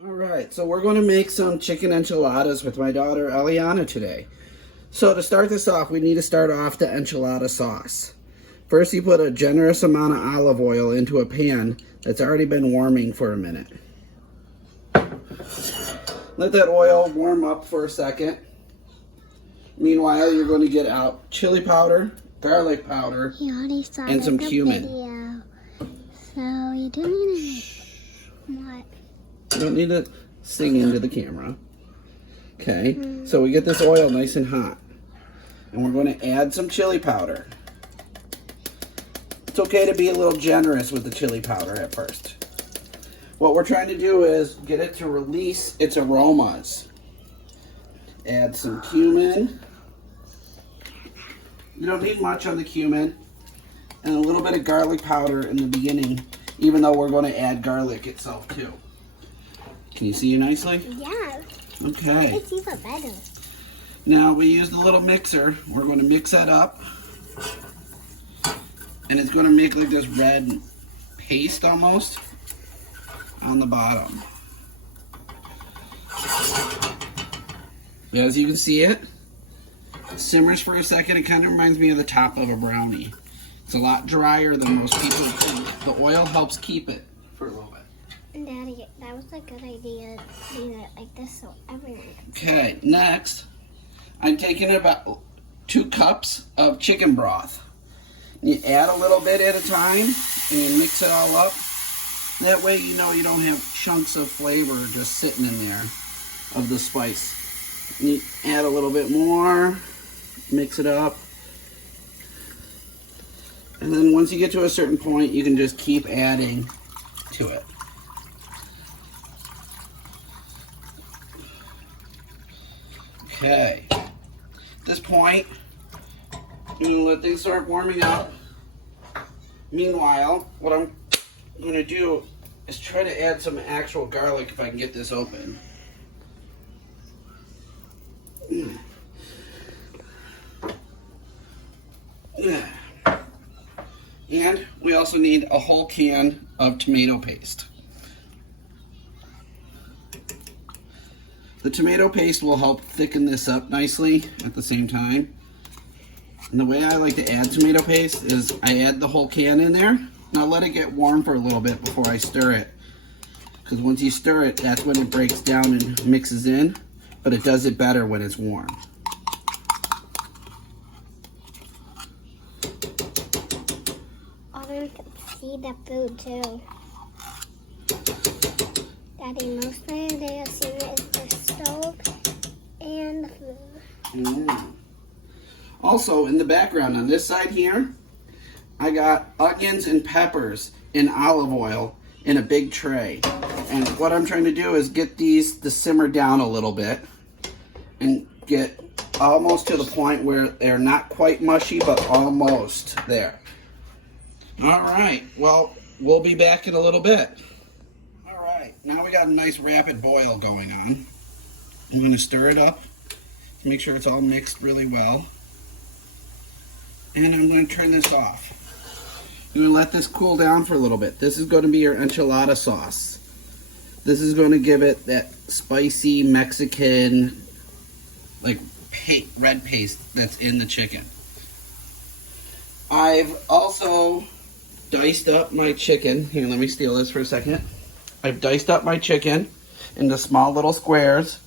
All right, so we're going to make some chicken enchiladas with my daughter Eliana today. So to start this off, we need to start off the enchilada sauce. First, you put a generous amount of olive oil into a pan that's already been warming for a minute. Let that oil warm up for a second. Meanwhile, you're going to get out chili powder, garlic powder, and some cumin. Video. So you don't need what? You don't need to sing into the camera. Okay, so we get this oil nice and hot. And we're going to add some chili powder. It's okay to be a little generous with the chili powder at first. What we're trying to do is get it to release its aromas. Add some cumin. You don't need much on the cumin. And a little bit of garlic powder in the beginning, even though we're going to add garlic itself too. Can you see it nicely? Yeah. Okay. It's even better. Now we use the little mixer. We're going to mix that up. And it's going to make like this red paste almost on the bottom. As you can see it simmers for a second. It kind of reminds me of the top of a brownie. It's a lot drier than most people think. The oil helps keep it for a little bit. Daddy, that was a good idea doing it like this so everyone can see. Okay, next, I'm taking about 2 cups of chicken broth. You add a little bit at a time and you mix it all up. That way you know you don't have chunks of flavor just sitting in there of the spice. And you add a little bit more, mix it up. And then once you get to a certain point, you can just keep adding to it. Okay, at this point, you're going to let things start warming up. Meanwhile, what I'm going to do is try to add some actual garlic if I can get this open. And we also need a whole can of tomato paste. The tomato paste will help thicken this up nicely at the same time. And the way I like to add tomato paste is I add the whole can in there. Now let it get warm for a little bit before I stir it. Because once you stir it, that's when it breaks down and mixes in. But it does it better when it's warm. Others can see the food too. Daddy, most of the day I've seen it is the stove and the food. Also, in the background on this side here, I got onions and peppers in olive oil in a big tray. And what I'm trying to do is get these to simmer down a little bit and get almost to the point where they're not quite mushy, but almost there. All right, well, we'll be back in a little bit. All right, now we got a nice rapid boil going on. I'm going to stir it up to make sure it's all mixed really well. And I'm going to turn this off. I'm going to let this cool down for a little bit. This is going to be your enchilada sauce. This is going to give it that spicy Mexican, like red paste that's in the chicken. I've also diced up my chicken. Here, let me steal this for a second. I've diced up my chicken into small little squares.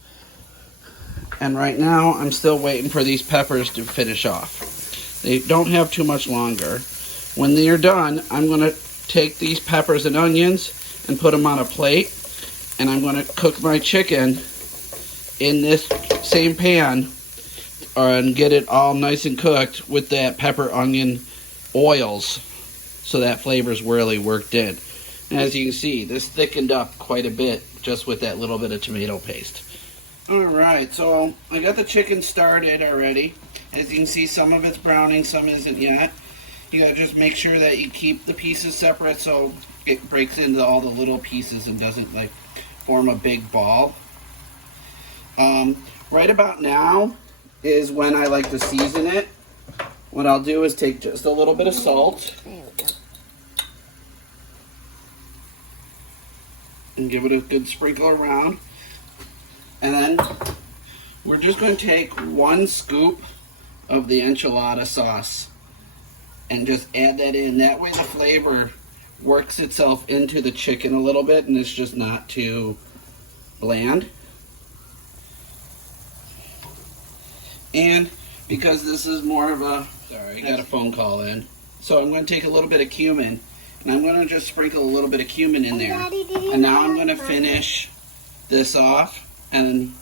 And right now, I'm still waiting for these peppers to finish off. They don't have too much longer. When they're done, I'm going to take these peppers and onions and put them on a plate. And I'm going to cook my chicken in this same pan and get it all nice and cooked with that pepper onion oils so that flavor's really worked in. And as you can see, this thickened up quite a bit just with that little bit of tomato paste. Alright, so I got the chicken started already. As you can see, some of it's browning, some isn't yet. You gotta just make sure that you keep the pieces separate so it breaks into all the little pieces and doesn't like form a big ball. Right about now is when I like to season it. What I'll do is take just a little bit of salt. There we go. and give it a good sprinkle around. And then we're just going to take 1 scoop of the enchilada sauce and just add that in. That way the flavor works itself into the chicken a little bit and it's just not too bland. And because this is more of a, sorry, I got a phone call in. So I'm going to take a little bit of cumin and I'm going to just sprinkle a little bit of cumin in there. And now I'm going to finish this off and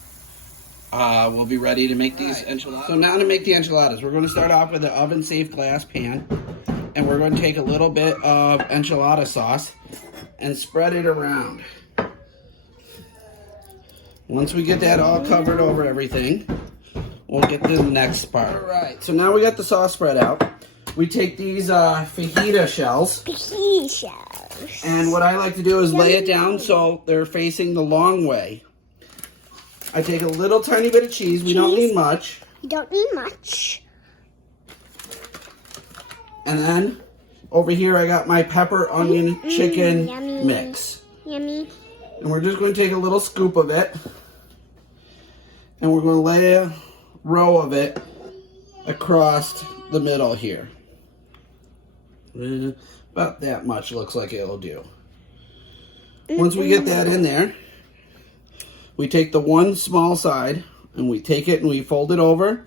we'll be ready to make these enchiladas. So now to make the enchiladas, we're going to start off with an oven-safe glass pan. And we're going to take a little bit of enchilada sauce and spread it around. Once we get that all covered over everything, we'll get to the next part. All right, so now we got the sauce spread out. We take these fajita shells. Fajita shells. And what I like to do is lay it down so they're facing the long way. I take a little tiny bit of cheese. We don't need much. You don't need much. And then over here I got my pepper, onion, chicken yummy. Mix. Yummy. And we're just going to take a little scoop of it. And we're going to lay a row of it across the middle here. About that much looks like it'll do. Once we get that in there, we take the one small side and we take it and we fold it over.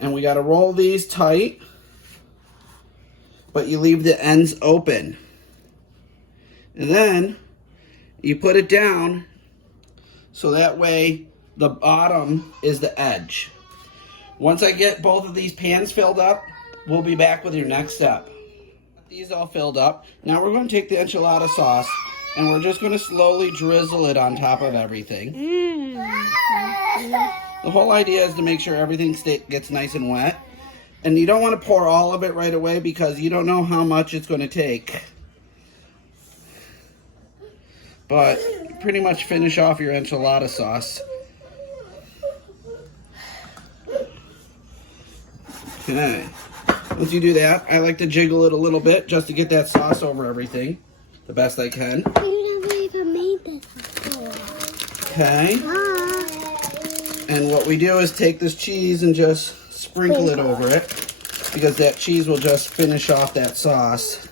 And we got to roll these tight. But you leave the ends open. And then you put it down so that way the bottom is the edge. Once I get both of these pans filled up, we'll be back with your next step. These all filled up. Now we're going to take the enchilada sauce and we're just going to slowly drizzle it on top of everything. The whole idea is to make sure everything gets nice and wet. And you don't want to pour all of it right away because you don't know how much it's going to take. But pretty much finish off your enchilada sauce. Okay. Once you do that, I like to jiggle it a little bit just to get that sauce over everything the best I can. You never even made this before. Okay. And what we do is take this cheese and just sprinkle it over it because that cheese will just finish off that sauce.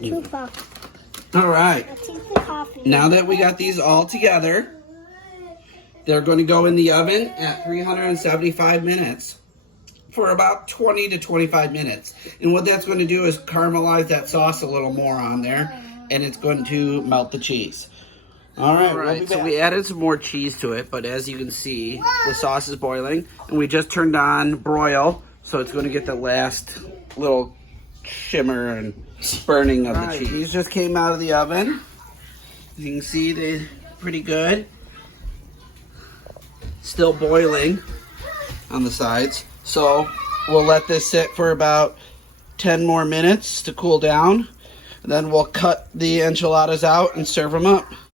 Too far. All right. Coffee. Now that we got these all together, they're going to go in the oven at 375 minutes for about 20 to 25 minutes. And what that's going to do is caramelize that sauce a little more on there, and it's going to melt the cheese. All right, so we added some more cheese to it, but as you can see, the sauce is boiling, and we just turned on broil, so it's going to get the last little shimmer and burning of the cheese. These just came out of the oven. As you can see, they're pretty good. Still boiling on the sides. So we'll let this sit for about 10 more minutes to cool down. And then we'll cut the enchiladas out and serve them up.